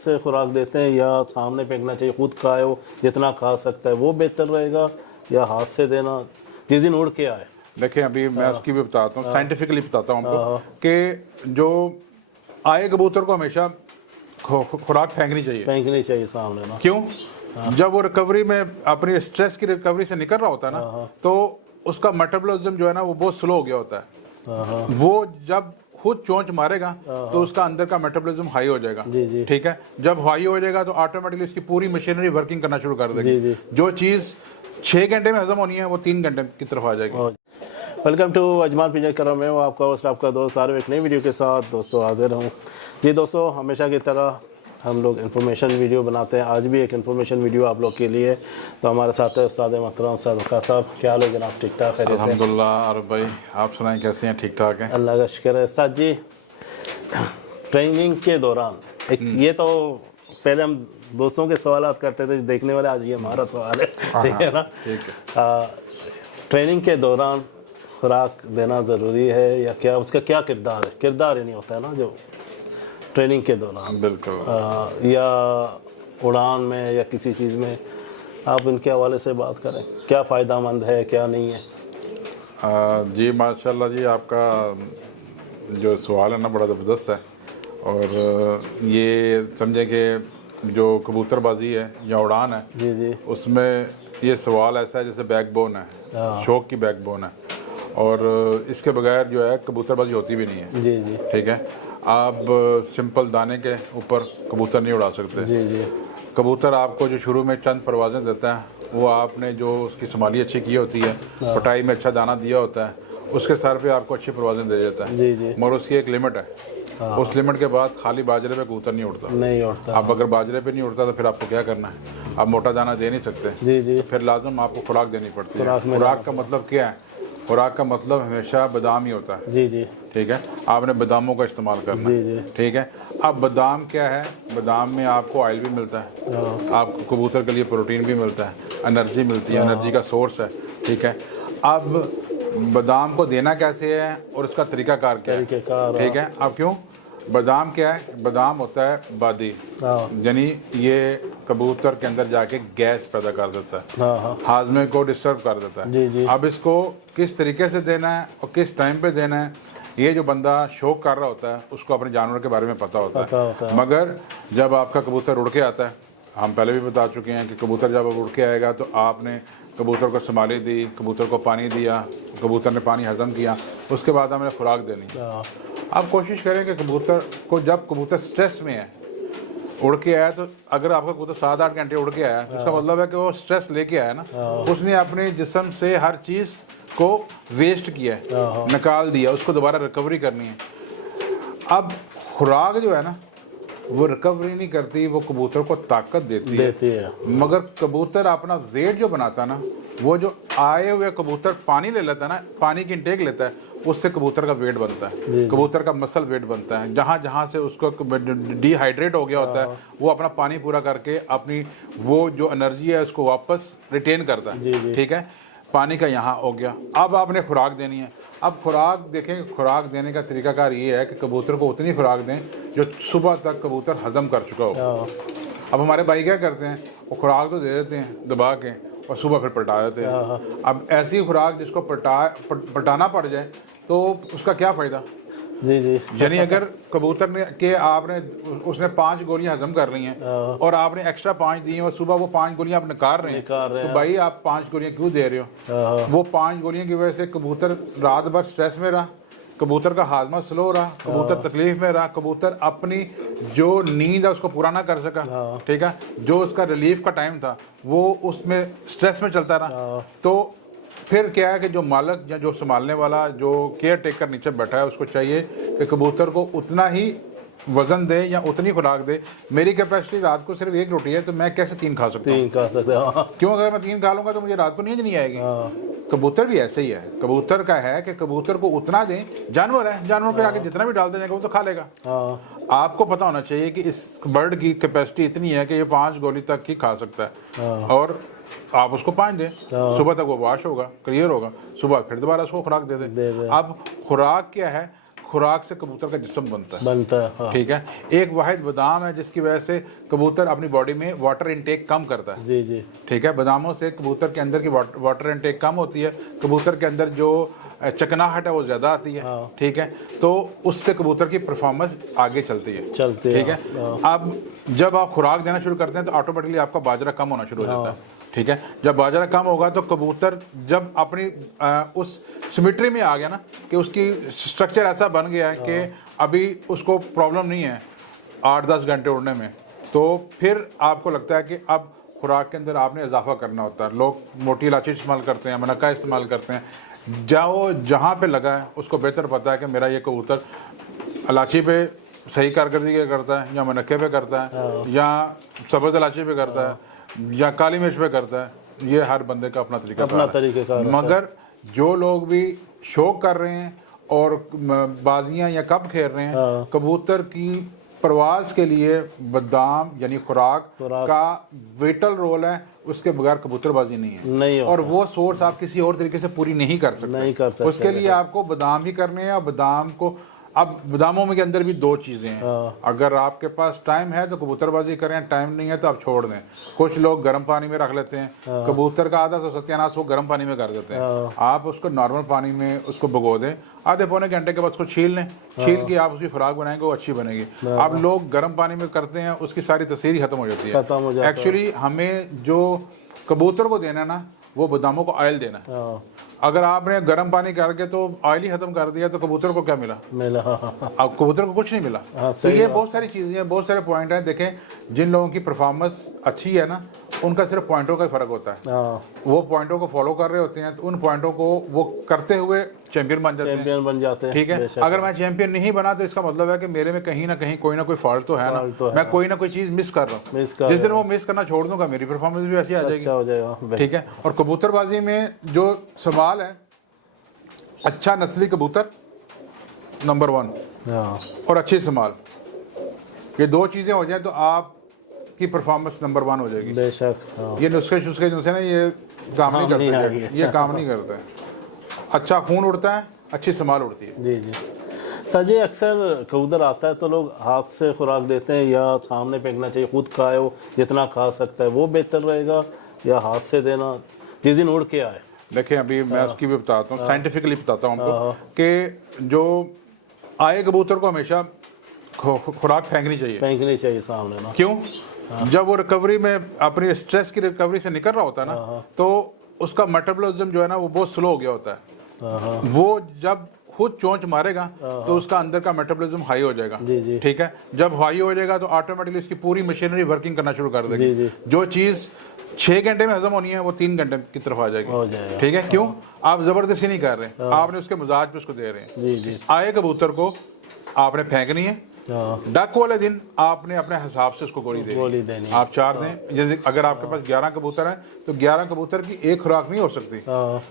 से खुराक देते हैं या सामने फेंकना चाहिए, खुद खाए वो जितना खा सकता है वो बेहतर रहेगा, या हाथ से देना जिस दिन उड़ के आए? देखिए अभी मैं उसकी भी बताता हूँ, साइंटिफिकली बताता हूँ आपको कि जो आए कबूतर को हमेशा खुराक फेंकनी चाहिए सामने ना। क्यों? जब वो रिकवरी में अपनी स्ट्रेस की रिकवरी से निकल रहा होता है ना, तो उसका मेटाबॉलिज्म जो है ना वो बहुत स्लो हो गया होता है। वो जब खुद चोंच मारेगा तो उसका अंदर का मेटाबॉलिज्म हाई हो जाएगा। ठीक है, जब हाई हो जाएगा तो ऑटोमेटिकली उसकी पूरी मशीनरी वर्किंग करना शुरू कर देगी। जो चीज़ 6 घंटे में हजम होनी है वो 3 घंटे की तरफ आ जाएगी। वेलकम टू अजमान पिंजर करम, मैं हूँ आपका होस्ट, आपका दोस्त आरिफ, एक नई वीडियो के साथ दोस्तों हाजिर हूँ। जी दोस्तों, हमेशा की तरह हम लोग इन्फॉर्मेशन वीडियो बनाते हैं। आज भी एक इन्फॉर्मेशन वीडियो आप लोग के लिए। तो हमारे साथ है उस्ताद मोहतरम उस्ताद वक़ार साहब। क्या हाल है जनाब? ठीक ठाक है? अल्हम्दुलिल्लाह। आरिफ भाई आप सुनाएं, कैसे हैं? ठीक ठाक हैं, अल्लाह का शुक्र है। उस्ताद जी, ट्रेनिंग के दौरान ये तो पहले हम दोस्तों के सवाल करते थे देखने वाले, आज ये हमारा सवाल है। ठीक है ना? ठीक है। ट्रेनिंग के दौरान खुराक देना ज़रूरी है या क्या? उसका क्या किरदार है? किरदार ही नहीं होता है ना जो ट्रेनिंग के दौरान, बिल्कुल, या उड़ान में या किसी चीज़ में, आप इनके हवाले से बात करें, क्या फ़ायदा मंद है क्या नहीं है? जी माशाल्लाह जी, आपका जो सवाल है ना बड़ा ज़बरदस्त है। और ये समझे कि जो कबूतरबाजी है या उड़ान है, जी जी, उसमें ये सवाल ऐसा है जैसे बैकबोन है, शौक की बैकबोन है। और इसके बगैर जो है कबूतरबाजी होती भी नहीं है। जी जी, ठीक है, आप सिंपल दाने के ऊपर कबूतर नहीं उड़ा सकते। जी जी, कबूतर आपको जो शुरू में चंद परवाज़ें देता है, वो आपने जो उसकी संभाली अच्छी की होती है, पटाई में अच्छा दाना दिया होता है, उसके सर पे आपको अच्छी परवाज़ें दे देता है। जी जी, मगर उसकी एक लिमिट है। उस लिमिट के बाद खाली बाजरे पे कबूतर नहीं उड़ता। अब अगर बाजरे पे नहीं उड़ता तो फिर आपको क्या करना है? आप मोटा दाना दे नहीं सकते। जी जी, तो फिर लाजम आपको खुराक देनी पड़ती है। खुराक का मतलब क्या है? खुराक का मतलब हमेशा बादाम ही होता है। जी जी, ठीक है, आपने बादामों का इस्तेमाल करना है। ठीक है, अब बादाम क्या है? बादाम में आपको ऑयल भी मिलता है, आपको कबूतर के लिए प्रोटीन भी मिलता है, एनर्जी मिलती है, एनर्जी का सोर्स है। ठीक है, अब बादाम को देना कैसे है और उसका तरीकाकार क्या है? ठीक है, अब क्यों? बादाम क्या है? बादाम होता है बादी, यानी ये कबूतर के अंदर जाके गैस पैदा कर देता है, हाजमे को डिस्टर्ब कर देता है। जी जी, अब इसको किस तरीके से देना है और किस टाइम पे देना है, ये जो बंदा शौक कर रहा होता है उसको अपने जानवर के बारे में पता होता है। मगर जब आपका कबूतर उड़ के आता है, हम पहले भी बता चुके हैं कि कबूतर जब उड़ के आएगा तो आपने कबूतर को संभाली दी, कबूतर को पानी दिया, कबूतर ने पानी हजम किया, उसके बाद हमें खुराक देनी। आप कोशिश करें कि कबूतर को, जब कबूतर स्ट्रेस में है, उड़ के आया, तो अगर आपका कबूतर 7-8 घंटे उड़ के आया, इसका मतलब है कि वो स्ट्रेस लेके आया ना, उसने अपने जिस्म से हर चीज़ को वेस्ट किया है, निकाल दिया, उसको दोबारा रिकवरी करनी है। अब खुराक जो है ना वो रिकवरी नहीं करती, वो कबूतर को ताकत देती है। मगर कबूतर अपना वेट जो बनाता है ना, वो जो आए हुए कबूतर पानी ले लेता है ना, पानी की इंटेक लेता है, उससे कबूतर का वेट बनता है, कबूतर का मसल वेट बनता है। जहाँ जहाँ से उसको डिहाइड्रेट हो गया होता है, वो अपना पानी पूरा करके अपनी वो जो एनर्जी है उसको वापस रिटेन करता है। ठीक है, पानी का यहाँ हो गया। अब आपने खुराक देनी है। अब खुराक देखें, खुराक देने का तरीकाकार ये है कि कबूतर को उतनी खुराक दें जो सुबह तक कबूतर हजम कर चुका हो। अब हमारे भाई क्या करते हैं, वो खुराक तो दे देते हैं दबा के और सुबह फिर पलटा देते हैं। अब ऐसी खुराक जिसको पलटाना पड़ जाए तो उसका क्या फ़ायदा? जी जी, यानी अगर कबूतर ने के आपने उसने 5 गोलियां हजम कर रही हैं और आपने एक्स्ट्रा 5 दी हैं और सुबह वो 5 गोलियां आप निकाल रहे हैं, तो भाई आप 5 गोलियां क्यों दे रहे हो? वो 5 गोलियों की वजह से कबूतर रात भर स्ट्रेस में रहा, कबूतर का हाजमा स्लो रहा, कबूतर तकलीफ में रहा, कबूतर अपनी जो नींद है उसको पूरा ना कर सका। ठीक है, जो उसका रिलीफ का टाइम था वो उसमें स्ट्रेस में चलता रहा। तो फिर क्या है कि जो मालिक या जो संभालने वाला, जो केयर टेकर नीचे बैठा है, उसको चाहिए कि कबूतर को उतना ही वजन दे या उतनी खुराक दे। मेरी कैपेसिटी रात को सिर्फ 1 रोटी है, तो मैं कैसे 3 खा सकता हूँ? क्यों? अगर मैं 3 खा लूँगा तो मुझे रात को नींद नहीं आएगी। कबूतर भी ऐसे ही है। कबूतर का है कि कबूतर को उतना दें, जानवर है, जानवर को आके जितना भी डाल देने वो तो खा लेगा। आपको पता होना चाहिए कि इस बर्ड की कैपेसिटी इतनी है कि ये 5 गोली तक ही खा सकता है, और आप उसको 5 दें, सुबह तक वो वाश होगा, क्लियर होगा, सुबह फिर दोबारा उसको खुराक दे दें। अब खुराक क्या है? खुराक से कबूतर का जिस्म बनता है। हाँ। ठीक है, एक वाहिद बादाम है जिसकी वजह से कबूतर अपनी बॉडी में वाटर इनटेक कम करता है। जी जी। ठीक है, बादामों से कबूतर के अंदर की वाटर इनटेक कम होती है, कबूतर के अंदर जो चकनाहट है वो ज़्यादा आती है। हाँ। ठीक है, तो उससे कबूतर की परफॉर्मेंस आगे चलती है। ठीक है, अब जब आप खुराक देना शुरू करते हैं तो ऑटोमेटिकली आपका बाजरा कम होना शुरू हो जाता है। ठीक है, जब बाजरा कम होगा तो कबूतर जब अपनी उस सिमेट्री में आ गया ना कि उसकी स्ट्रक्चर ऐसा बन गया है कि अभी उसको प्रॉब्लम नहीं है 8-10 घंटे उड़ने में, तो फिर आपको लगता है कि अब खुराक के अंदर आपने इजाफा करना होता है। लोग मोटी इलायची इस्तेमाल करते हैं, मनक्का इस्तेमाल करते हैं, जाओ जहाँ पे लगा है उसको बेहतर पता है कि मेरा ये कबूतर इलायची पे सही कारकर्दगी करता है या मनक्के पे करता है या सब्ज़ इलायची पे करता है या काली मिर्च पे करता है। ये हर बंदे का अपना तरीका है। मगर जो लोग भी शौक कर रहे हैं और बाजियां या कब खेल रहे हैं, कबूतर की प्रवास के लिए बादाम यानी खुराक का विटल रोल है, उसके बगैर कबूतरबाजी नहीं है। और वो सोर्स आप किसी और तरीके से पूरी नहीं कर सकते। उसके लिए आपको बादाम ही करने हैं। और बादाम को अब बादामों में के अंदर भी दो चीज़ें हैं। अगर आपके पास टाइम है तो कबूतरबाजी करें, टाइम नहीं है तो आप छोड़ दें। कुछ लोग गर्म पानी में रख लेते हैं, कबूतर का आधा तो सत्यानाश वो गर्म पानी में कर देते हैं। आप उसको नॉर्मल पानी में उसको भिगो दें, आधे पौने घंटे के बाद उसको छील लें, छील के आप उसकी खुराक बनाएंगे, वो अच्छी बनेगी। अब लोग गर्म पानी में करते हैं, उसकी सारी तसीर ही खत्म हो जाती है। एक्चुअली हमें जो कबूतर को देना है ना, वो बादामों को ऑयल देना है। अगर आपने गर्म पानी करके तो ऑयल ही खत्म कर दिया तो कबूतर को क्या मिला? अब कबूतर को कुछ नहीं मिला। तो ये बहुत सारी चीज़ें हैं, बहुत सारे पॉइंट हैं। देखें, जिन लोगों की परफॉर्मेंस अच्छी है ना, उनका सिर्फ पॉइंटों का ही फर्क होता है। वो पॉइंटों को फॉलो कर रहे होते हैं तो उन पॉइंटों को वो करते हुए चैंपियन बन जाते हैं। ठीक है, अगर मैं चैंपियन नहीं बना तो इसका मतलब है कि मेरे में कहीं ना कहीं कोई ना कोई फॉल्ट तो है ना, मैं कोई ना कोई चीज़ मिस कर रहा हूँ। जिस दिन वो मिस करना छोड़ दूंगा, मेरी परफॉर्मेंस भी ऐसी आ जाएगी। ठीक है, और कबूतरबाजी में जो सवाल है, अच्छा नस्ली कबूतर नंबर 1 और अच्छी संभाल, ये दो चीज़ें हो जाए तो आपकी परफॉर्मेंस नंबर 1 हो जाएगी। बेशक। ये नुस्खे जो है ना, ये काम नहीं करते, ये काम नहीं करते हैं। अच्छा खून उड़ता है, अच्छी संभाल उड़ती है। जी जी। सर जी, अक्सर कबूतर आता है तो लोग हाथ से खुराक देते हैं या सामने फेंकना चाहिए, खुद खाए वो जितना खा सकता है वो बेहतर रहेगा, या हाथ से देना जिस दिन उड़ के आए? देखिए, अभी मैं उसकी भी बताता हूँ, साइंटिफिकली बताता हूँ हमको कि जो आए कबूतर को हमेशा खुराक फेंकनी चाहिए सामने ना। क्यों? जब वो रिकवरी में अपनी स्ट्रेस की रिकवरी से निकल रहा होता है ना, तो उसका मेटाबॉलिज्म जो है ना वो बहुत स्लो हो गया होता है। वो जब खुद चोंच मारेगा तो उसका अंदर का मेटाबॉलिज्म हाई हो जाएगा। ठीक है, जब हाई हो जाएगा तो ऑटोमेटिकली उसकी पूरी मशीनरी वर्किंग करना शुरू कर देगी। जो चीज़ 6 घंटे में हजम होनी है वो 3 घंटे की तरफ आ जाएगी। ठीक है, क्यों? आप जबरदस्ती नहीं कर रहे, आपने उसके मजाज पे उसको दे रहे हैं। आए कबूतर को आपने फेंकनी है, डक वाले दिन आपने अपने हिसाब से उसको गोली देनी। आप 4 दें। जैसे अगर आपके पास 11 कबूतर हैं तो 11 कबूतर की एक खुराक नहीं हो सकती।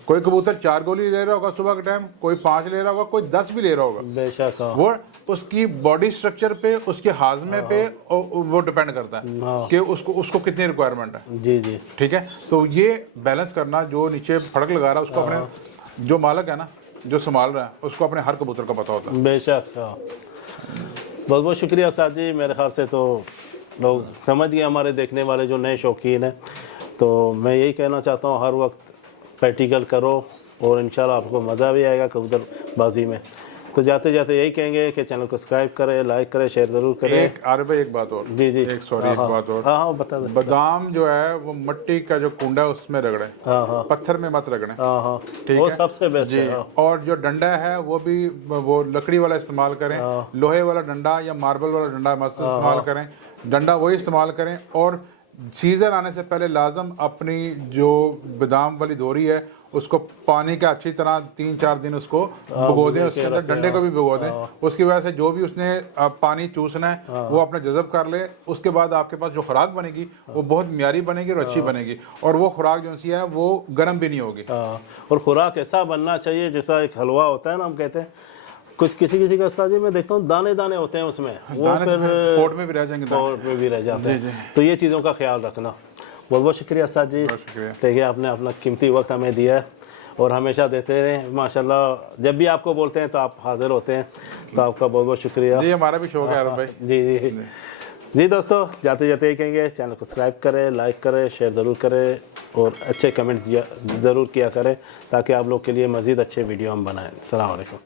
कोई कबूतर 4 गोली ले रहा होगा सुबह के टाइम, कोई 5 ले रहा होगा, कोई 10 भी ले रहा होगा। बेशक। वो उसकी बॉडी स्ट्रक्चर पे, उसके हाजमे पे वो डिपेंड करता है कि उसको कितनी रिक्वायरमेंट है। जी जी। ठीक है, तो ये बैलेंस करना, जो नीचे फड़क लगा रहा है उसको अपने, जो मालक है ना, जो संभाल रहा है, उसको अपने हर कबूतर का पता होता है। बेशक। बहुत बहुत शुक्रिया साहब जी। मेरे ख्याल से तो लोग समझ गए, हमारे देखने वाले जो नए शौकीन हैं। तो मैं यही कहना चाहता हूँ, हर वक्त प्रैक्टिकल करो और इंशाल्लाह आपको मज़ा भी आएगा कबूतरबाजी में। तो जाते जाते यही कहेंगे कि चैनल को सब्सक्राइब करें, लाइक करें, शेयर ज़रूर करें। एक बात और। जी जी। एक बात और। हाँ, बता दें। बादाम जो है वो मिट्टी का जो कुंडा है उसमें रगड़े, पत्थर में मत रगड़े। ठीक है, सबसे बेस्ट जी। और जो डंडा है वो भी वो लकड़ी वाला इस्तेमाल करें, लोहे वाला डंडा या मार्बल वाला डंडा मत इस्तेमाल करें, डंडा वही इस्तेमाल करें। और सीज़न आने से पहले लाजम अपनी जो बादाम वाली दोरी है उसको पानी का अच्छी तरह 3-4 दिन उसको भिगो दें, उसके अंदर डंडे को भी भिगो दें। उसकी वजह से जो भी उसने पानी चूसना है वो अपने जज़ब कर ले। उसके बाद आपके पास जो खुराक बनेगी वो बहुत म्यारी बनेगी और अच्छी बनेगी। और वो खुराक जो सी है वो गर्म भी नहीं होगी। और खुराक ऐसा बनना चाहिए जैसा एक हलवा होता है ना, हम कहते हैं कुछ किसी का साजी में देखता हूँ दाने दाने होते हैं उसमें, वो फिर पोट में भी रह जाएंगे, पोट में भी रह जाते हैं। तो ये चीज़ों का ख्याल रखना। बहुत बहुत शुक्रिया साहब जी, ठीक है, आपने अपना कीमती वक्त हमें दिया है। और हमेशा देते रहें माशाल्लाह। जब भी आपको बोलते हैं तो आप हाजिर होते हैं, तो आपका बहुत बहुत शुक्रिया। जी हमारा भी शौक है आरम भाई। जी जी जी दोस्तों, जाते जाते ही कहेंगे चैनल को सब्सक्राइब करें, लाइक करें, शेयर ज़रूर करें और अच्छे कमेंट्स ज़रूर किया करें ताकि आप लोग के लिए मज़ीद अच्छे वीडियो हम बनाएं। अस्सलाम वालेकुम।